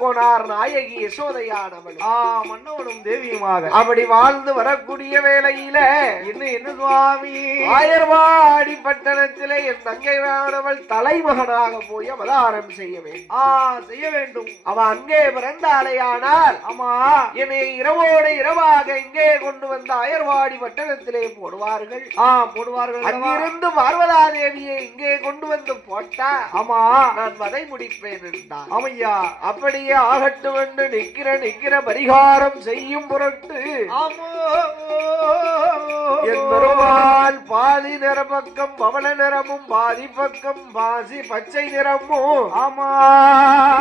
கோனார் நாயகி யசோதையானவள் மன்னவனும் தேவியுமாக அப்படி வாழ்ந்து வரக்கூடிய வேளையில என்ன சுவாமி ஆயர்வாடி பட்டணத்திலே என் தங்கையானவள் தலைமகனாக போய் அவதாரம் செய்ய வேண்டும் அவ அங்கே பிறந்தாலேயானால் ஆமா என்னை இரவோடு இரவாக இங்கே கொண்டு வந்த ஆயர்வாடி பட்டணத்திலே போடுவார்கள் அங்கிருந்து பார்வதா தேவியை இங்கே கொண்டு வந்து போட்டா ஆமா நான் வதை முடிப்பேன் என்றார் ஆமையா அப்படியே ஆகட்டும் என்று நிக்கிற பரிகாரம் செய்யும் பொருட்டு என் பெருமாள் பாதி நிற பக்கம் பவள நிறமும் பாதி பக்கம் பாசி பச்சை நிறமும் ஆமா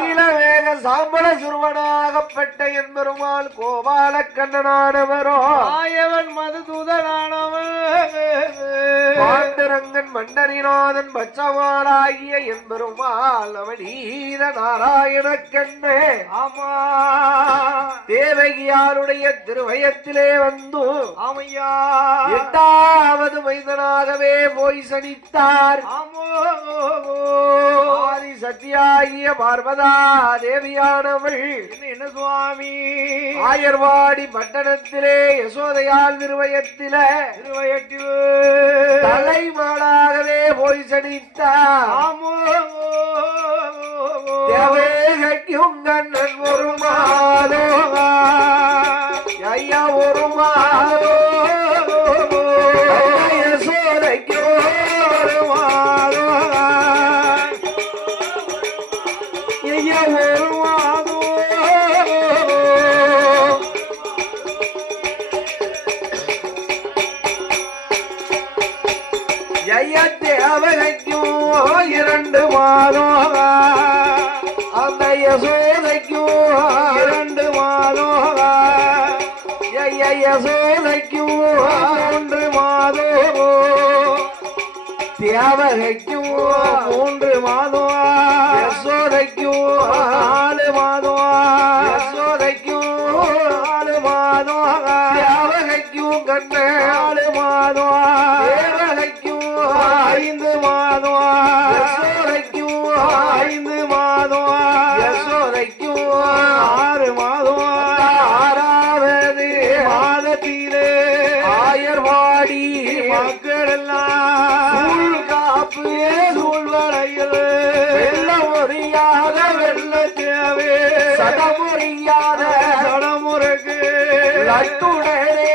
நீலவேக சாம்பள சுருவனாகப்பட்ட என் பெருமாள் கோபால கண்ணனானவரோ ஆயவன் மதுதூதனானவன் பாண்டுரங்கன் மன்னரிநாதன் பச்சமாளாகிய என் பெருமாள் அவனீத நாராயண கண்ணே ஆமா தேவகியாருடைய திருவயத்திலே வந்து ஆமையா 8வது மைந்தனாகவே போய் சனித்தார் ஆதி சத்தியாகிய பார்வதா தேவியானவள் என்ன சுவாமி ஆயர்வாடி பட்டணத்திலே யசோதையால் திருவயத்தில் தலைமாளாகவே போய் சனித்தார் தேவகைக்கும் கண்ணன் ஒரு மாதோ ஐயா ஒரு மாதோ யசோதைக்கும் ஒரு மாதோ ஐயா ஒரு மாதோ ஐயா தேவகைக்கும் 2 மாதம் அந்த யசோதைக்கும் 2 மாதம் யசோதைக்கும் 3 மாதம் தேவகைக்கும் 3 மாதம் யசோதைக்கும் 4 மாதம் யசோதைக்கும் 4 மாதம் தேவகைக்கும் கண்ணே 4 மாதம் தேவகைக்கும் 5 மாதம் யசோதைக்கும் 5 மாதம் யசோதைக்கும் 6 மாதம் 6வது மாதத்திலே ஆயர்வாடி மக்கள் எல்லாம் காப்பு சூழ்வரையில் வெள்ள முறியாத வெள்ள தேவை சடமுறியாத சடமுறைக்கு லட்டுடனே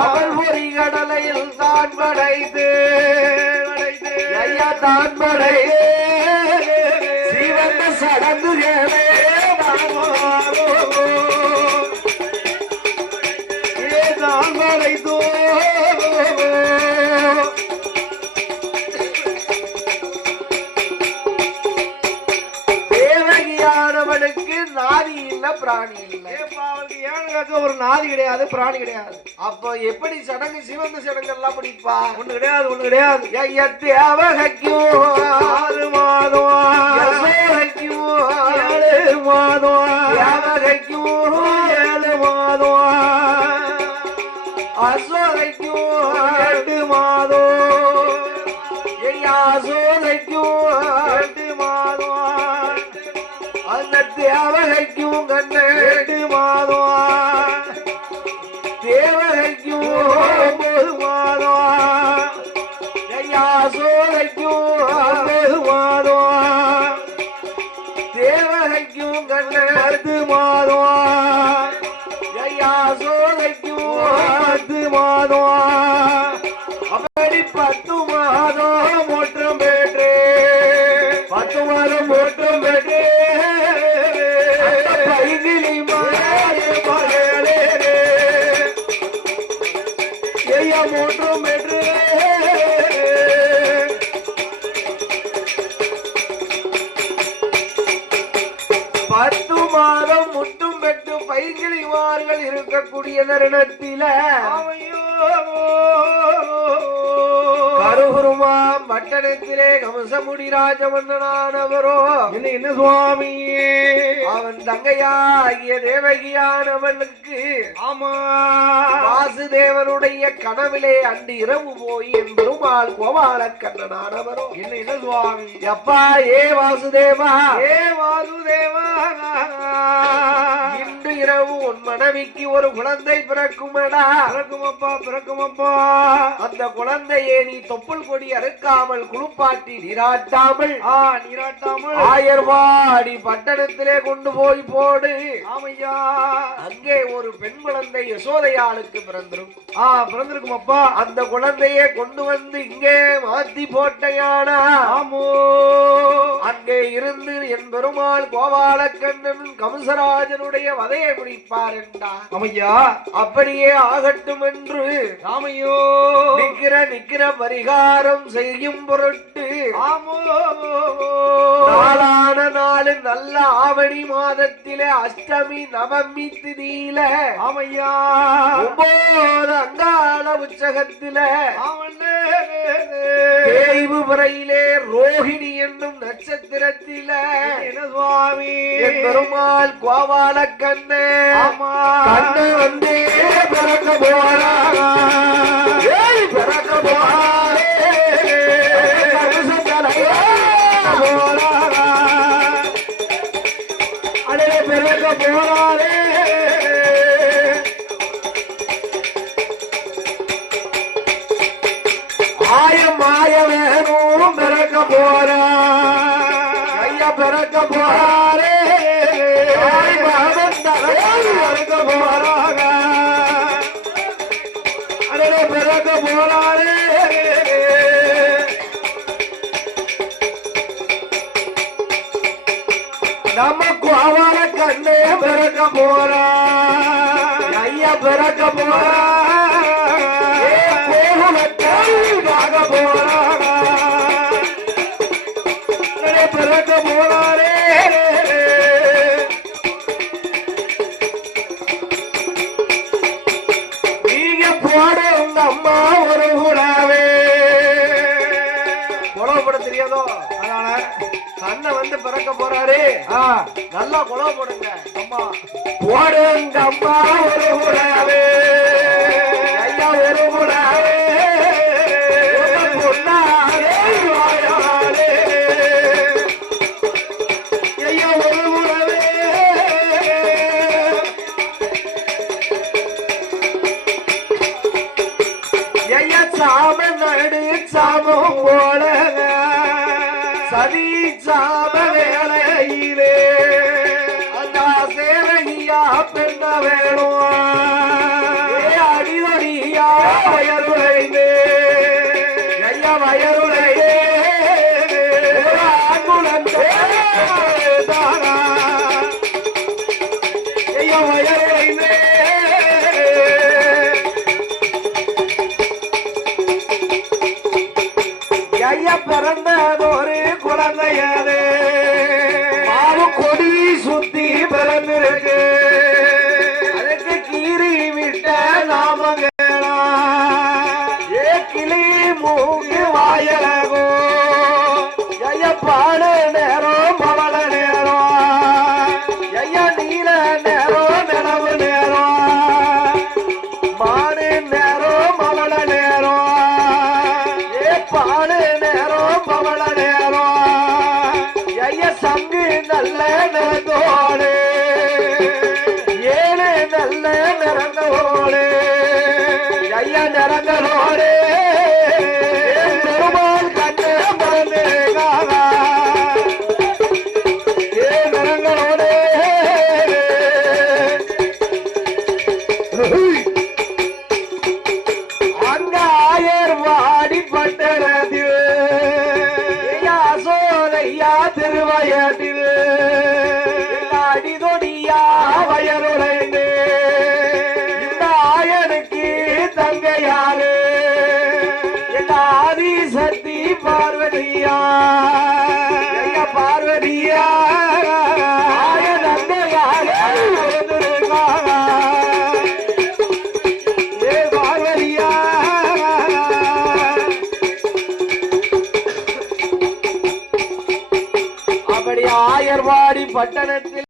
அவள் பொறி கடலையில் தான் படைத்து ஐயா தான் படைத்து சிவந்த சடங்குகளே தான் படைத்தோ தேவகியானவனுக்கு நாதி இல்ல பிராணி இல்லை ஒரு நாதி கிடையாது பிராணி கிடையாது அப்ப எப்படி சடங்கு சிவந்த சடங்கு எல்லாம் படிப்பா ஒண்ணு கிடையாது தேவகைக்கும் 6 மாதம் யசோதைக்கும் 7 மாதம் தேவகைக்கும் 7 மாதம் அசோதைக்கும் 8 மாதம் யசோதைக்கும் 8 மாதம் அந்த தேவகைக்கும் கண்ணு 8 மாதம் தேவகைக்கும் 9 மாதம் யசோதைக்கும் 9 மாதம் தேவகைக்கும் கண்ணு 10 மாதம் யசோதைக்கும் 10 மாதம் அப்படி 10 மாதம் மோற்றம் பெற்று 10 மாதம் மோற்றம் பெற்று பைகிலி மகளே ஐயா மோற்றம் பெற்று 10 மாதம் முட்டும் பெற்று பைகிலிவார்கள் இருக்கக்கூடிய தருணத்தில கருகுருமா பட்டணத்திலே கம்சமுடி ராஜமன்னனானவரோ என்ன சுவாமி அவன் தங்கையாகிய தேவகியானவனுக்கு ஆமா வாசுதேவனுடைய கனவிலே அன்று இரவு போய் என் பெருமாள் கோபால கண்ணனானவரோ என்ன சுவாமி எப்பா ஏ வாசுதேவா இன்று இரவு உன் மனைவிக்கு ஒரு குழந்தை பிறக்குமடா பிறக்குமப்பா அந்த குழந்தையை நீ தொப்புள் கொடி அறுக்காமல் குளிப்பாட்டி நீராட்டாமல் ஆயர்வாடி பட்டணத்திலே கொண்டு போய் போடு. ஆமையா அங்கே ஒரு பெண் குழந்தை யசோதையாளுக்கு பிறந்திருக்கும் அப்பா. அந்த குழந்தையை கொண்டு வந்து இங்கே மாத்தி போட்டையானா ஆமோ அங்கே இருந்து என் பெருமாள் கோபாலக்கண்ணன் கம்சராஜனுடைய வதையை முடிப்பார் என்றார். அமையா அப்படியே ஆகட்டும் என்று ராமையோ நிக்கிற பரிகாரம் செய்யும் பொருட்டு நாளான நாள் நல்ல ஆவணி மாதத்திலே அஷ்டமி நவமி திதியில ஆமையா 9 அங்காள உற்சகத்தில தேய்வு முறையிலே ரோஹிணி என்னும் நட்சத்திரத்தில சுவாமி பெருமாள் கோபால கண்ணே கண்ணு வந்து பிறக்க போறா பிறக்க போறாரே அடே பிறக்க போறாரே ஆய வேணும் பிறக்க போறா ஐயா பிறக்க போறாரே பிறக்க போறாங்க அடே பிறக்க போறாரே நமக்கு அவன கண்ணே பிறக்க போறா ஐயா பிறக்க போறா பிறக்க போறாரே நீங்க போட உங்க அம்மா ஒரு குழாவே குழவப்பட தெரியாதோ அதனால அண்ணன் வந்து பிறக்க போறாரு நல்லா குழவ போடுங்க அம்மா போடு உங்க அம்மா ஒரு குழாவே ஐயா ஒரு குழாவே பொன்னாரே வாயாரே ஐயா ஒரு குழாவே ஐயா சாம நடு சாமம் போல சதி சாம வேலையிலே அந்த சேவையா பெண்ண வேணும் அடிதடியா வயருளைந்தே ஐயா வயருளையே ஐயா வயருளைந்தே ஐயா பிறந்ததொரு குழந்தையது மாவு கொடி சுத்தி பிறந்திருக்கு அதுக்கு கீறி விட்ட நாமங்களா ஏ கிளி மூக்கு வாயலகோ ஐயா பாடு நேரம் பவள நேரம் ஐயா நீல நேரம் நிலவு நேரம் மாடு நேரம் பவள நேரம் பாடு நேரம் பவள நேரம் ஐய சங்கு நல்ல நிறந்தோடு 7 நல்ல நிறந்தோடு ஐயா நிறங்களோடு பெருமாள் கண்ணு மறந்து நிறங்களோடு அங்க ஆயர்வாடி பட்டணத்தில் சோலையா திருவயத்தில் அடிதொடியா வயலுடைந்து இந்த ஆயனுக்கு தங்கையாரு இந்த பட்டணத்தில்